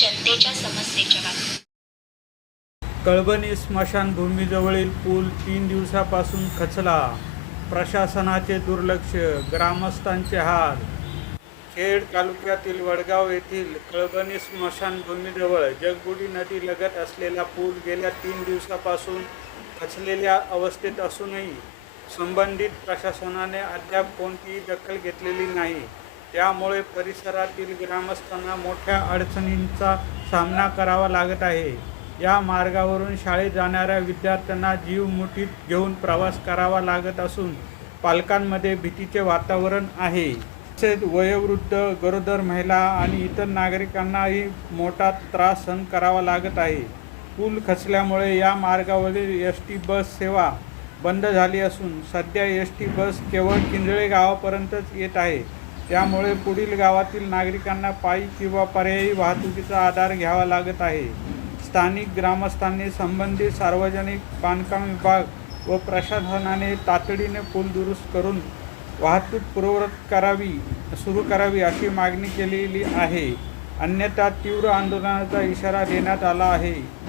जनतेच्या समस्येच्या बातम्या. कळबणी स्मशानभूमीजवळील पूल 3 दिवसापासून खचला. प्रशासनाचे दुर्लक्ष, ग्रामस्थांचे हाल. खेड तालुक्यातील वडगाव येथील कळबणी स्मशानभूमीजवळ जगबुडी नदी लगत असलेला पूल गेल्या 3 दिवसापासून खचलेल्या अवस्थेत असूनही संबंधित प्रशासनाने अद्याप कोणतीही दखल घेतलेली नाही. त्यामुळे परिसरातील ग्रामस्थांना मोठ्या अडचणींचा सामना करावा लागत आहे. या मार्गावरून शाळेत जाणाऱ्या विद्यार्थ्यांना जीव मुठीत घेऊन प्रवास करावा लागत असून पालकांमध्ये भीतीचे वातावरण आहे. तसेच वयोवृद्ध, गरोदर महिला आणि इतर नागरिकांनाही मोठा त्रास सहन करावा लागत आहे. पूल खचल्यामुळे या मार्गावरील एस.टी. बस सेवा बंद झाली असून सध्या एस.टी. बस केवळ किंजळे गावापर्यंतच येत आहे. त्यामुळे पुढील गावातील नागरिकांना पायी किंवा पर्यायी वाहतुकीचा आधार घ्यावा लागत आहे. स्थानिक ग्रामस्थांनी संबंधित सार्वजनिक बांधकाम विभाग व प्रशासनाने तातडीने पूल दुरुस्त करून वाहतूक पूर्ववत सुरू करावी अशी मागणी केलेली आहे. अन्यथा तीव्र आंदोलनाचा इशारा देण्यात आला आहे.